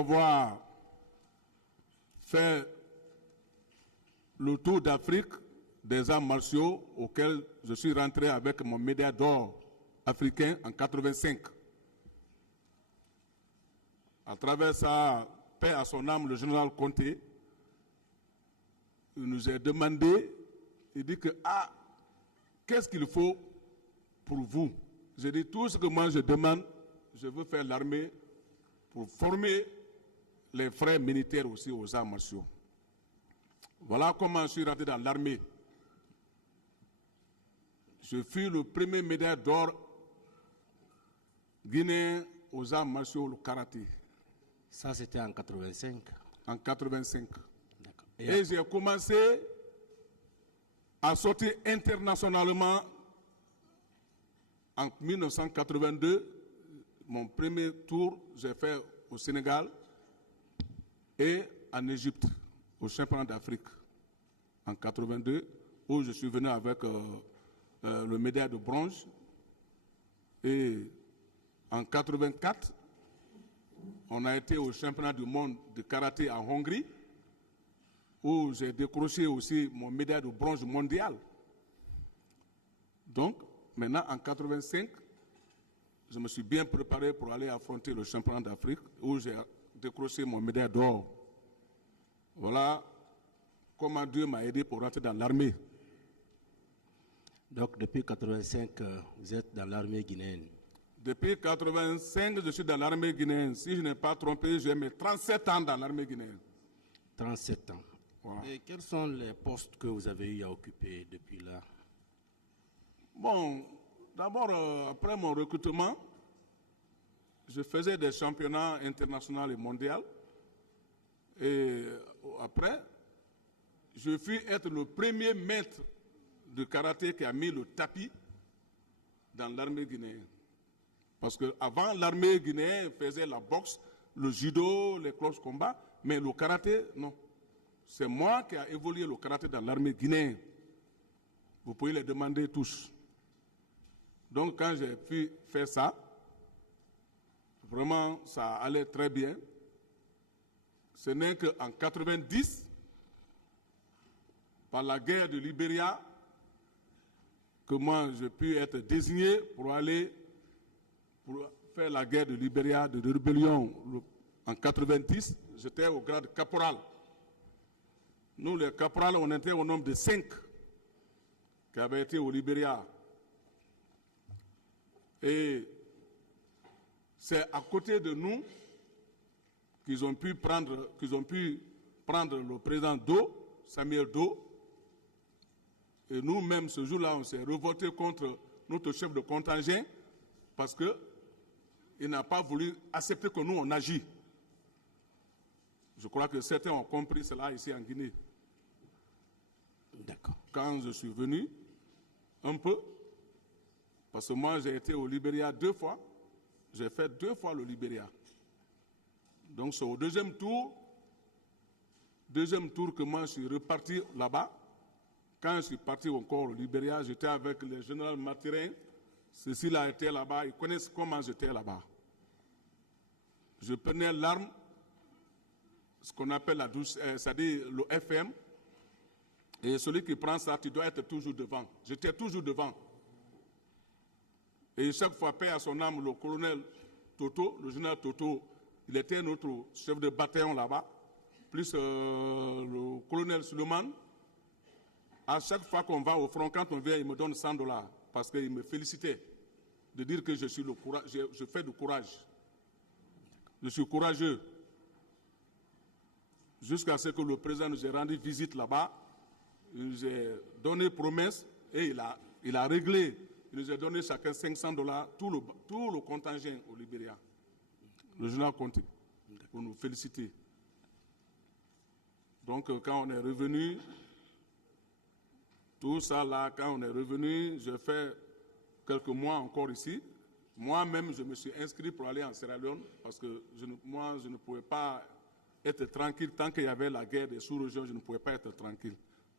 avoir fait le tour d'Afrique des arts martiaux auquel je suis rentré avec mon médaille d'or africain en 85. À travers sa paix à son âme, le général Conté, il nous a demandé, il dit que, qu'est-ce qu'il faut pour vous? J'ai dit, tout ce que moi je demande, je veux faire l'armée pour former les frères militaires aussi aux arts martiaux. Voilà comment je suis rentré dans l'armée. Je fus le premier médaille d'or guinéen aux arts martiaux, le karaté. Ça, c'était en 85. En 85. D'accord. Et j'ai commencé à sortir internationalement en 1982. Mon premier tour, j'ai fait au Sénégal et en Égypte, au championnat d'Afrique, en 82, où je suis venu avec le médaille de bronze. Et en 84, on a été au championnat du monde de karaté en Hongrie, où j'ai décroché aussi mon médaille de bronze mondial. Donc, maintenant, en 85, je me suis bien préparé pour aller affronter le championnat d'Afrique, où j'ai décroché mon médaille d'or. Voilà comment Dieu m'a aidé pour rentrer dans l'armée. Donc, depuis 85, vous êtes dans l'armée guinéenne. Depuis 85, je suis dans l'armée guinéenne. Si je n'ai pas trompé, j'ai mes 37 ans dans l'armée guinéenne. 37 ans. Voilà. Et quels sont les postes que vous avez eu à occuper depuis là? Bon, d'abord, après mon recrutement, je faisais des championnats internationaux et mondiaux. Et après, je fus être le premier maître de karaté qui a mis le tapis dans l'armée guinéenne. Parce qu'avant, l'armée guinéenne faisait la boxe, le judo, les close combats, mais le karaté, non. C'est moi qui ai évolué le karaté dans l'armée guinéenne. Vous pouvez les demander tous. Donc, quand j'ai pu faire ça, vraiment, ça allait très bien. Ce n'est qu'en 90, par la guerre de Libéria, que moi, j'ai pu être désigné pour aller pour faire la guerre de Libéria, de rébellion. En 90, j'étais au grade caporal. Nous, les caporals, on était au nombre de 5 qui avaient été au Libéria. Et c'est à côté de nous qu'ils ont pu prendre le président Do, Samuel Do. Et nous-mêmes, ce jour-là, on s'est révolté contre notre chef de contingent parce qu'il n'a pas voulu accepter que nous, on agit. Je crois que certains ont compris cela ici en Guinée. D'accord. Quand je suis venu, un peu, parce que moi, j'ai été au Libéria 2 fois, j'ai fait 2 fois le Libéria. Donc, c'est au deuxième tour que moi, je suis reparti là-bas. Quand je suis parti encore au Libéria, j'étais avec le général Matirin. Cécile a été là-bas, ils connaissent comment j'étais là-bas. Je prenais l'arme, ce qu'on appelle la douce, c'est-à-dire le FM. Et celui qui prend ça, tu dois être toujours devant. J'étais toujours devant. Et chaque fois, paix à son âme, le colonel Toto, le général Toto, il était notre chef de bataillon là-bas, plus le colonel Suleiman. À chaque fois qu'on va au front, quand on vient, il me donne $100 parce qu'il me félicitait de dire que je fais du courage. Je suis courageux. Jusqu'à ce que le président nous ait rendu visite là-bas, il nous a donné promesse et il a réglé. Il nous a donné chacun $500, tout le contingent au Libéria. Le général Conté, pour nous féliciter. Donc, quand on est revenu, tout ça là, quand on est revenu, j'ai fait quelques mois encore ici. Moi-même, je me suis inscrit pour aller en Sierra Leone parce que moi, je ne pouvais pas être tranquille tant qu'il y avait la guerre des sous-régions, je ne pouvais pas être tranquille.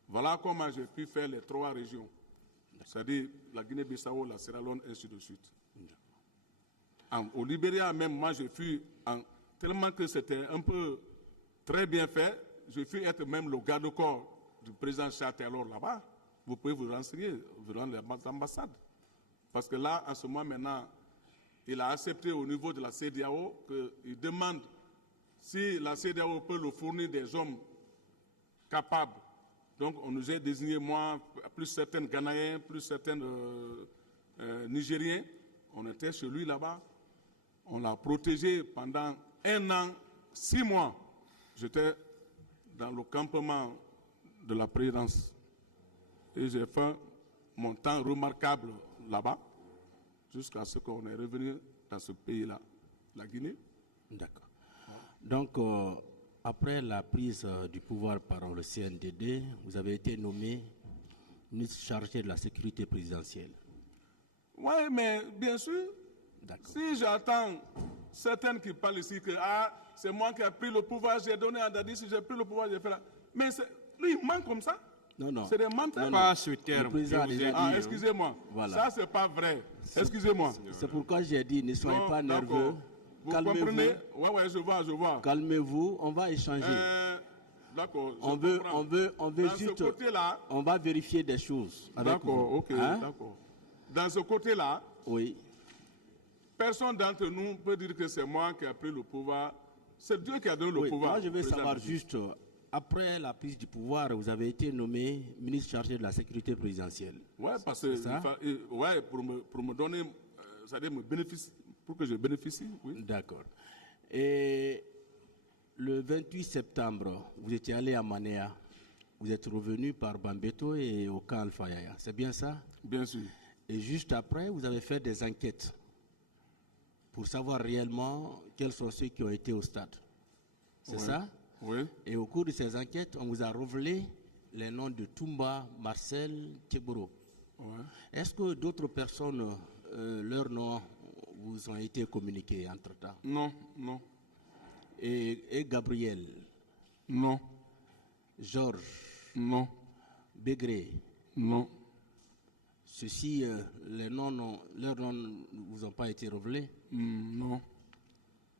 Voilà comment j'ai pu faire les 3 régions, c'est-à-dire la Guinée-Bissau, la Sierra Leone, ainsi de suite. Au Libéria même, moi, j'ai fui en tellement que c'était un peu très bien fait, je fus être même le garde-corps du président Charles Taylor là-bas. Vous pouvez vous renseigner devant l'ambassade. Parce que là, en ce moment maintenant, il a accepté au niveau de la CEDEAO qu'il demande si la CEDEAO peut le fournir des hommes capables. Donc on nous a désigné, moi, plus certains Ghanéens, plus certains Nigériens. On était chez lui là-bas. On l'a protégé pendant 1 an, 6 mois. J'étais dans le campement de la présidence. Et j'ai fait mon temps remarquable là-bas, jusqu'à ce qu'on est revenu dans ce pays-là, la Guinée. D'accord. Donc, après la prise du pouvoir par le CNDD, vous avez été nommé ministre chargé de la sécurité présidentielle. Oui, mais bien sûr, si j'attends certains qui parlent ici que c'est moi qui ai pris le pouvoir, j'ai donné à Dadi, si j'ai pris le pouvoir, j'ai fait là. Mais lui, il ment comme ça. Non. C'est des menteurs. Pas ce terme. Excusez-moi. Voilà. Ça, c'est pas vrai. Excusez-moi. C'est pourquoi j'ai dit, ne soyez pas nerveux. Vous comprenez? Oui, je vois. Calmez-vous, on va échanger. D'accord. On veut juste. On va vérifier des choses. D'accord, ok, d'accord. Dans ce côté-là, oui. Personne d'entre nous peut dire que c'est moi qui ai pris le pouvoir. C'est Dieu qui a donné le pouvoir. Moi, je veux savoir juste, après la prise du pouvoir, vous avez été nommé ministre chargé de la sécurité présidentielle. Oui, parce que pour me donner, c'est-à-dire pour que je bénéficie. Oui. D'accord. Et le 28 septembre, vous étiez allé à Manéa. Vous êtes revenu par Bambeto et au camp Alpha Yaya. C'est bien ça? Bien sûr. Et juste après, vous avez fait des enquêtes pour savoir réellement quels sont ceux qui ont été au stade. C'est ça? Oui. Et au cours de ces enquêtes, on vous a révélé les noms de Toumba, Marcel, Tcheboro. Oui. Est-ce que d'autres personnes, leurs noms vous ont été communiqués entre-temps? Non. Et Gabriel? Non. Georges? Non. Bégré? Non. Ceux-ci, leurs noms ne vous ont pas été révélés? Non.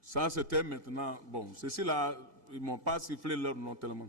Ça, c'était maintenant. Bon, ceux-ci là, ils ne m'ont pas sifflé leur nom tellement.